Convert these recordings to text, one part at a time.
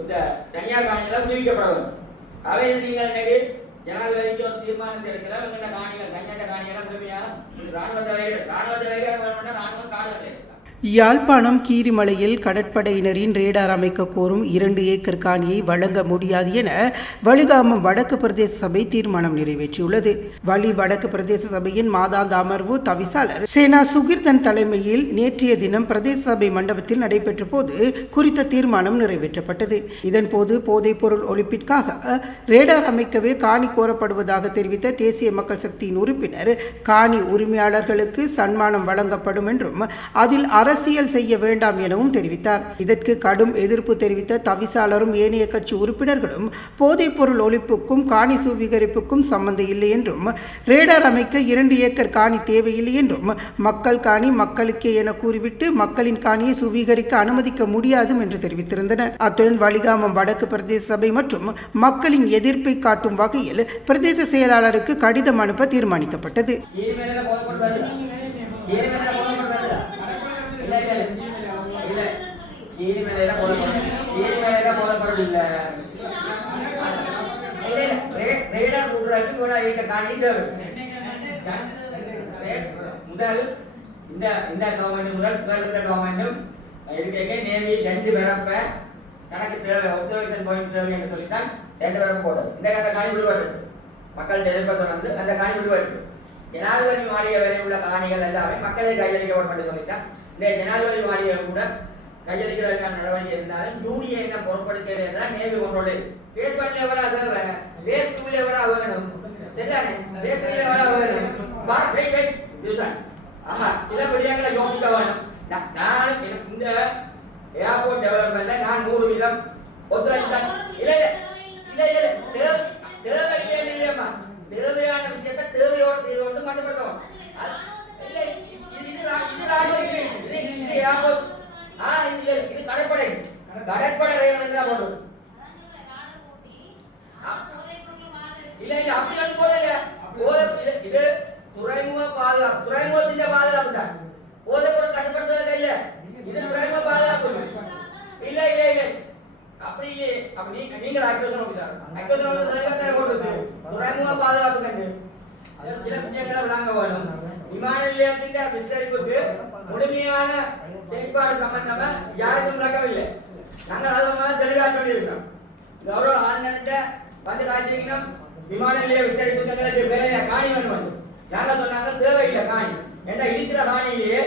இந்த தனியார் காணிகளை விடுவிக்கப்பட வேண்டும். அவை நீங்கள் இன்னைக்கு ஜனாதிபதிக்கு ஒரு தீர்மானத்தை எடுக்கலாம். எங்கள்ட காணிகள் தனியார் காணிகளை முழுமையாக ராணுவத்தை வேணும்னா ராணுவம் காடுகளை யாழ்ப்பாணம் கீரிமலையில் கடற்படையினரின் ரேடார் அமைக்க கோரும் 2 ஏக்கர் காணியை வழங்க முடியாது என வலிகாமம் வடக்கு பிரதேச சபை தீர்மானம் நிறைவேற்றியுள்ளது. வலி வடக்கு பிரதேச சபையின் மாதாந்த அமர்வு தவிசாளர் சேனா சுகிர்தன் தலைமையில் நேற்றைய தினம் பிரதேச சபை மண்டபத்தில் நடைபெற்ற போது குறித்த தீர்மானம் நிறைவேற்றப்பட்டது. இதன்போது போதைப் பொருள் ஒழிப்பிற்காக ரேடார் அமைக்கவே காணி கோரப்படுவதாக தெரிவித்த தேசிய மக்கள் சக்தியின் உறுப்பினர் காணி உரிமையாளர்களுக்கு சன்மானம் வழங்கப்படும் என்றும் அதில் அரசியல் செய்ய வேண்டாம் எனவும் தெரிவித்தார். இதற்கு கடும் எதிர்ப்பு தெரிவித்த தவிசாளரும் ஏனைய கட்சி உறுப்பினர்களும் போதைப் பொருள் ஒழிப்புக்கும் காணி சுவீகரிப்புக்கும் சம்பந்தம் இல்லை என்றும் ரேடார் அமைக்க 2 ஏக்கர் காணி தேவையில்லை என்றும் மக்கள் காணி மக்களுக்கே என கூறிவிட்டு மக்களின் காணியை சுவீகரிக்க அனுமதிக்க முடியாது என்று தெரிவித்திருந்தனர். அத்துடன் வலிகாமம் வடக்கு பிரதேச சபை மற்றும் மக்களின் எதிர்ப்பை காட்டும் வகையில் பிரதேச செயலாளருக்கு கடிதம் அனுப்ப தீர்மானிக்கப்பட்டது. முதல் இந்த கவர்மெண்ட் முதல் கவர்மெண்ட்டும் நேவி 2 பேரப்ப கணக்கு தேவை ஒப்சர்வேஷன் பாயிண்ட் தேவை என்று சொல்லித்தான் 2 பேரப்ப போட்டது. இந்த காணி விடுவாடு மக்கள் எதிர்ப்பை தொடர்ந்து அந்த காணி விடுவாடு. ஜனாதிபதி மாளிகை வரை உள்ள காணிகள் எல்லாமே மக்களை கையளிக்கப்படும் சொல்லித்தான் இந்த ஜனாதிபதி மாளிகை கூட கையளிக்கிறதுக்கான நடவடிக்கை இருந்தாலும் யூனியை என்ன பொருட்படுத்தது என்றால் நேவி கொண்டோடு பேஸ்மெண்ட்ல எவ்வளோ தேவை பேஸ் டூல எவ்வளோ வேணும் சரிதானே பேஸ் டூல எவ்வளோ வேணும் ஆமா சில விடயங்களை யோசிக்க வேணும். நான் இந்த ஏர்போர்ட் டெவலப்மெண்ட்ல நான் 100% ஒத்துழைத்தேன். இல்ல இல்ல இல்ல தேவை இல்லையம்மா தேவையான விஷயத்தை தேவையோடு செய்து கொண்டு மட்டுப்படுத்தவும் இல்லை இது ஏர்போர்ட் இது கடற்படை போடுறது இல்ல இல்ல அப்படி போல இது துறைமுக பாதுகாப்பு துறைமுகத்தின் பாதுகாப்பு தான் போதைப் பொருள் கட்டுப்படுத்துவதற்கு இல்ல இது துறைமுக பாதுகாப்பு இல்ல இல்ல இல்ல அப்படி இல்லையே அப்படி நீங்கள் துறைமுக பாதுகாப்பு கண்டு சில விஷயங்களை விளங்க வேணும். விமான நிலையத்தின் விஸ்தரிப்புக்கு முழுமையான செயற்பாடு சம்பந்தமா யாருக்கும் விளக்கவில்லை. நாங்கள் அதை தெளிவாக சொல்லியிருக்கோம். கௌரவ ஆளுநர்கிட்ட வந்து காய்ச்சிருக்கோம் விமான நிலைய விஸ்தரிப்புக்கு வேலையை காணி வேணும். நாங்கள் சொன்னாங்க தேவையில்லை காணி என்ற இருக்கிற காணியிலேயே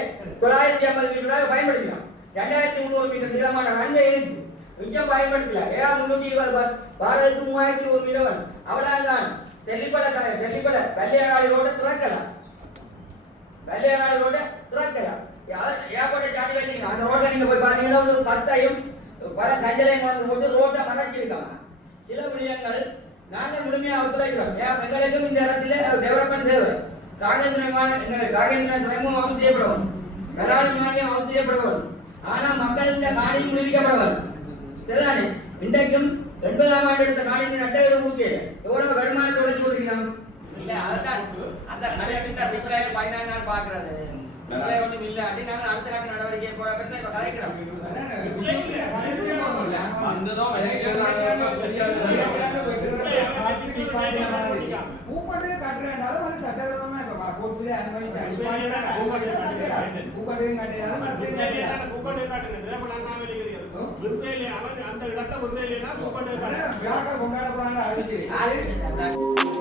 950 மீட்டராக பயன்படுத்தினோம். 2300 மீட்டர் நீளமான ரன்வே இருக்கு மிச்சம் பயன்படுத்தல. 320 பாரதத்துக்கு 3100 மீட்டர் அவ்வளவுதான். தெல்லிப்பட வெள்ளையநாடு ரோட திறக்கலாம் வெள்ளையநாடு ரோட திறக்கலாம் ஏர்போர்ட்டை சாட்டி வச்சிருக்கீங்க. அந்த ரோட்டை நீங்க போய் பாத்தீங்கன்னா ஒரு 10ஐயும் பல கஞ்சலையும் கொண்டு போட்டு ரோட்டை மறைச்சிருக்காங்க. சில விடயங்கள் நாங்கள் முழுமையாக ஒத்துழைக்கிறோம். எங்களுக்கும் இந்த இடத்துல டெவலப்மெண்ட் தேவை. காகேந்திர துறைமுகம் அவுத்து செய்யப்படவும் கராளி மாநிலம் அவுத்து செய்யப்படவும் ஆனா மக்கள் இந்த காணியும் விடுவிக்கப்படவும் சரிதானே. இன்றைக்கும் 80ஆம் ஆண்டு எடுத்த காணியின் அட்டை ஊக்கே எவ்வளவு வருமானத்தை உழைச்சு கொடுக்கிறோம் இல்ல அதுதான் அந்த கடையடித்த அபிப்பிராய பயனாக நான் பாக்குறது ஒன்றும் இல்ல அப்படி நாங்கள் அடுத்த காட்ட நடவடிக்கை போட இப்ப கலைக்கிறோம். அந்த இடத்தை